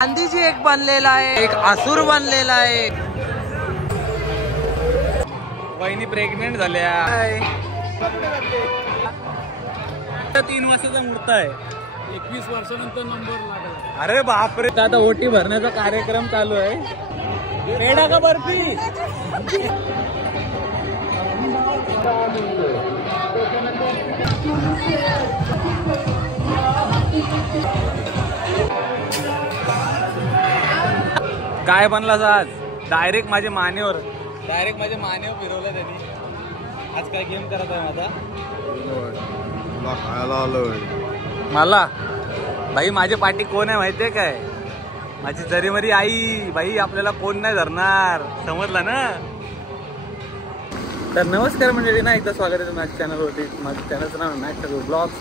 गांधीजी एक बनलेला आहे, एक असुर बनलेला आहे. वहिनी प्रेग्नेंट झाल्या. 3 वर्षाचा मुहूर्त आहे. 21 वर्षानंतर नंबर लागला. अरे बापरे. आता ओटी भरण्याचा कार्यक्रम चालू आहे. पेढा का बर्फी? काय बनलास आज? डायरेक्ट माझ्या मानेवर फिरवलं त्यांनी. आज काय गेम करत आहे माझा? तुला खायला आलोय. मला भाई माझे पाठी कोण आहे माहितीये काय? माझी जरीमरी आई. भाई आपल्याला कोण नाही धरणार, समजला ना? तर नमस्कार मंडळी, ना एकदा स्वागत आहे माझ्या चॅनलवरती. माझ्या चॅनलचं नाव मॅक्स ब्लॉग्स.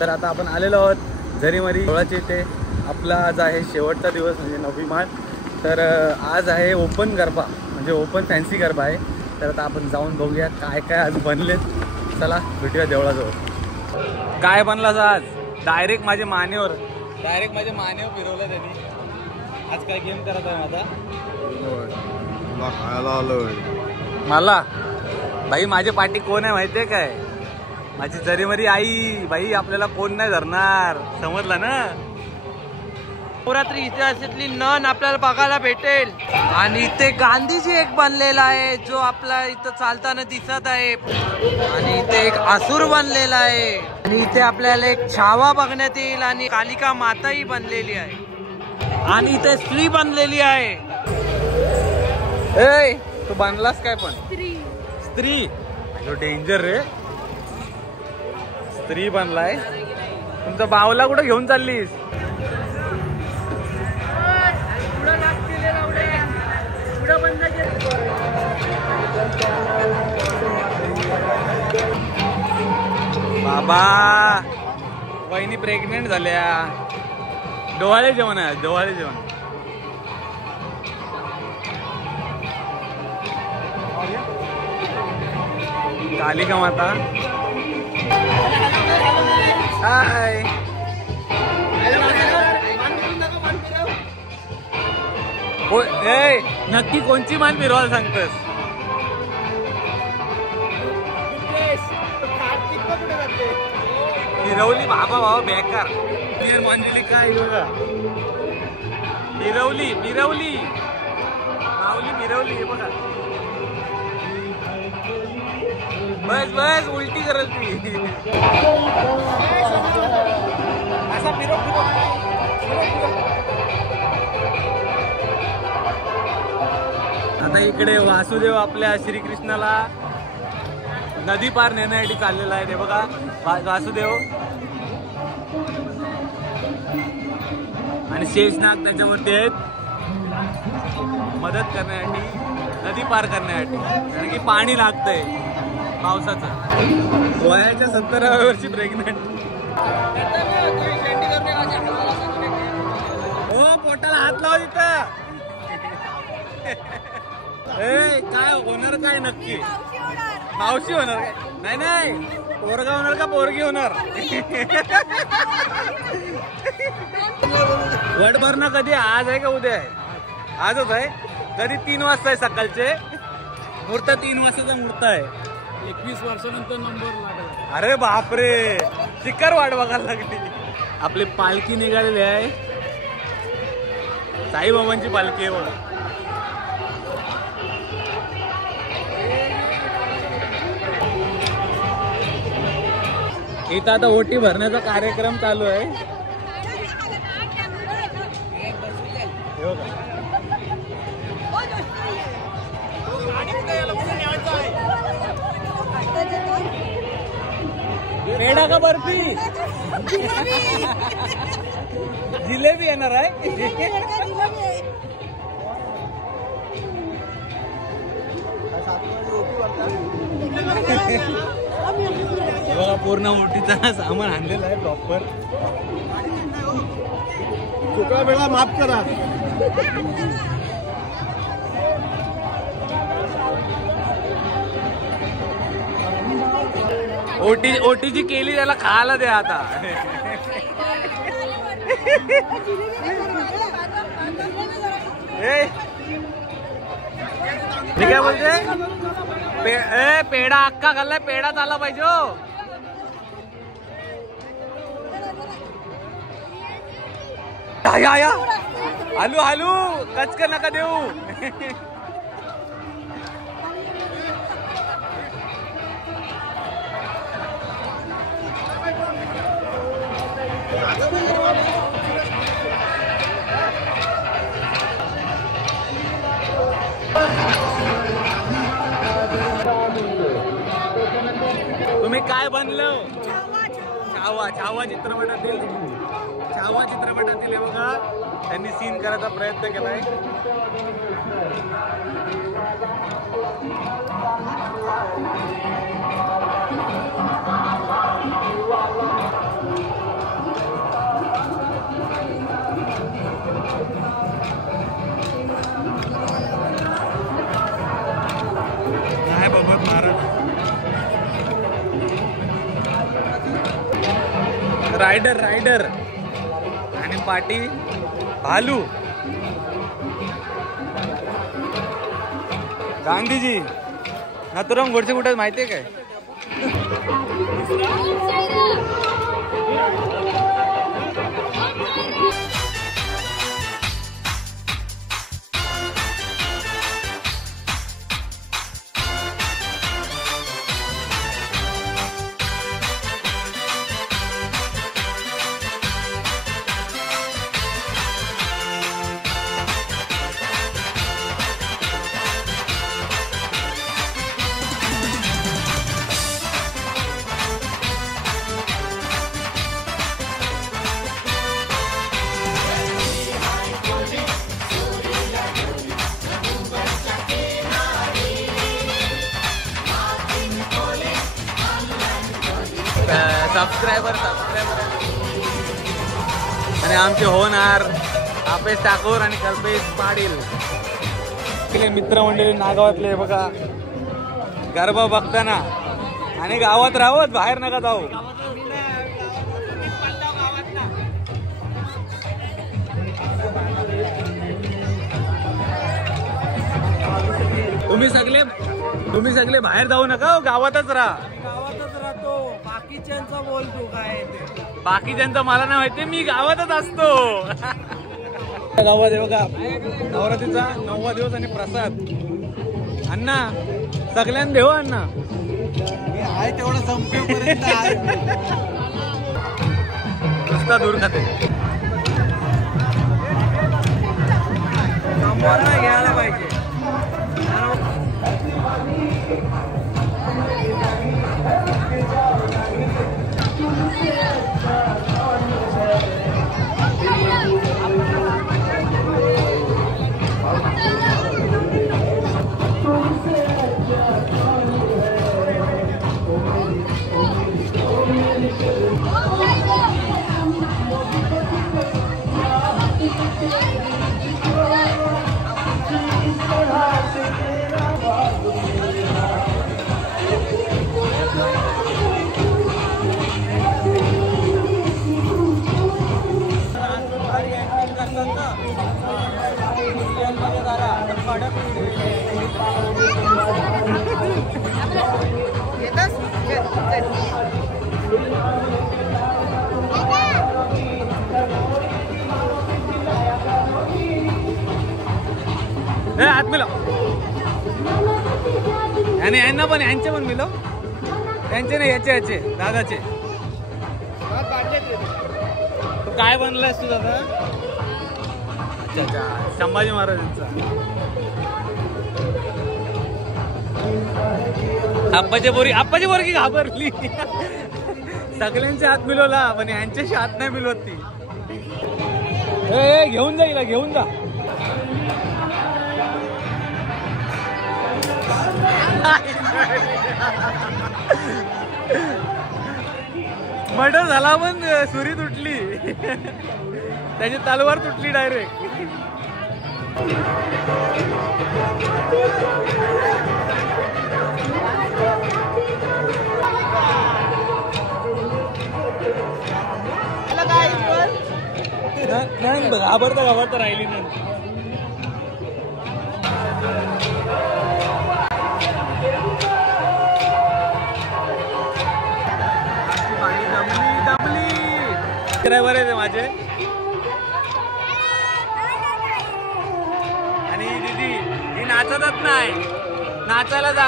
तर आता आपण आलेलो आहोत जरीमरी देवळाच्या इथे. आपला आज आहे शेवटचा दिवस, म्हणजे 9वी मार्च. तर आज आहे ओपन गरबा, म्हणजे ओपन फॅन्सी गरबा आहे. तर आता आपण जाऊन बघूया काय काय आज बनलेत. चला भेटूया देवळाजवळ. काय बनलास आज? डायरेक्ट माझ्या मानेवर फिरवलं त्यांनी. आज काय गेम करत आहे माझा? तुला खायला आलोय. मला भाई माझे पाठी कोण आहे माहितीये काय? माझी जरीमरी आई. भाई आपल्याला कोण नाही धरणार, समजला ना? नवरात्री इतिहासातली नन आपल्याला बघायला भेटेल. आणि इथे गांधीजी एक बनलेला आहे, जो आपला इथं चालताना दिसत आहे. आणि इथे एक असुर बनलेला आहे. आणि इथे आपल्याला एक छावा बघण्यात येईल. आणि कालिका माताही बनलेली आहे. आणि इथे स्त्री बनलेली आहे. ए तू बनलास काय? पण स्त्री डेंजर रे. स्त्री बनलाय. तुमचा बावला कुठं घेऊन चाललीस? बाबा वहिनी प्रेग्नेंट झाल्या. डोहाळे जेवण आहे, डोहाळे जेवण. कालिका माता. हाय. नक्की कोणची मान फिरवायला सांगतस? फिरवली बाबा बेकार. मांजली काय बघा. फिरवली माऊली फिरवली. हे बघा. बस उलटी करल ती. असा फिरव. आता इकडे वासुदेव आपल्या श्रीकृष्णाला नदी पार नेण्यासाठी चाललेला आहे. ते बघा वासुदेव आणि शेषनाग त्याच्यावरती आहेत मदत करण्यासाठी, नदी पार करण्यासाठी. कारण की पाणी लागतंय पावसाचं. वयाच्या 70व्या वर्षी प्रेग्नंट. हो पोटाला हात लावा तिथं. काय होणार काय नक्की? मावशी होणार काय? नाही पोरगा होणार का पोरगी होणार? वट भरणं कधी? आज आहे का उद्या आहे? आजच आहे. कधी? 3 वाजता आहे सकाळचे. मुहूर्त 3 वाजताचा मुहूर्त आहे. 21 वर्षानंतर नंबर लागला. अरे बापरे. चिकर वाट बघायला लागली. आपली पालखी निघालेली आहे. साईबाबांची पालखी आहे बघा. इथं आता ओटी भरण्याचा कार्यक्रम चालू आहे. पेढा का बर्फी? जिलेबी येणार आहे. बघा पूर्ण ओटीचा सामान आणलेला आहे प्रॉपर. चुका वेळा माफ करा. ओटीची केली त्याला खायला द्या आता. मी काय बोलते पेढा अख्खा खाल्लाय, पेढा झाला पाहिजे हो. या हालू हालू कचक नका देऊ. तुम्ही काय बनलं? छावा चित्रपटातील हे बघा त्यांनी सीन करायचा प्रयत्न केलाय. नाही बाबा महाराज. रायडर आणि पाटी भालू. गांधीजी नाथुराम गोडसे कुठे माहितीये काय? सबस्क्रायबर आणि आमचे होणार अपेश ठाकूर आणि कल्पेश पाटील मित्रमंडळी नागावातले बघा गरबा बघताना. आणि गावात राहत बाहेर नका जाऊ. तुम्ही सगळे बाहेर जाऊ नका, गावातच राहा. बाकीच्यांचा बोलतो काय बाकीच्यांचं मला नाही माहिती, मी गावातच असतो. गावात बघा नवरात्रीचा 9वा दिवस आणि प्रसाद. अण्णा सगळ्यांना देऊ. अण्णा आहे तेवढं संपेपर्यंत आहे. नुसता दूर खाते. घ्यायला पाहिजे. हात मिळव. आणि यांना पण यांचे पण मिळव. त्यांचे नाही याचे दादाचे. तू काय बनलायस तू दादा? अच्छा संभाजी महाराजांचा. आप्पाची बोरगी घाबरली. सगळ्यांचे हात मिळवला पण यांच्याशी हात नाही मिळवत ती. घेऊन जा हिला, घेऊन जा. मर्डर झाला पण सुरी तुटली. त्याची तलवार तुटली डायरेक्ट. घाबरता राहिली नाही. ड्रायव्हर आहे ते माझे आणि दीदी ही नाचतच नाही. नाचायला जा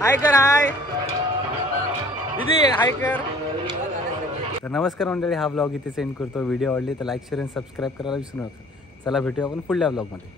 हाय कर हाय दीदी हाय कर. तर नमस्कार मंडळी, हा ब्लॉग इथे सेंड करतो. व्हिडिओ आवडली तर लाईक शेअर आणि सबस्क्राईब करायला विसरू नका. चला भेटूया आपण पुढल्या ब्लॉगमध्ये.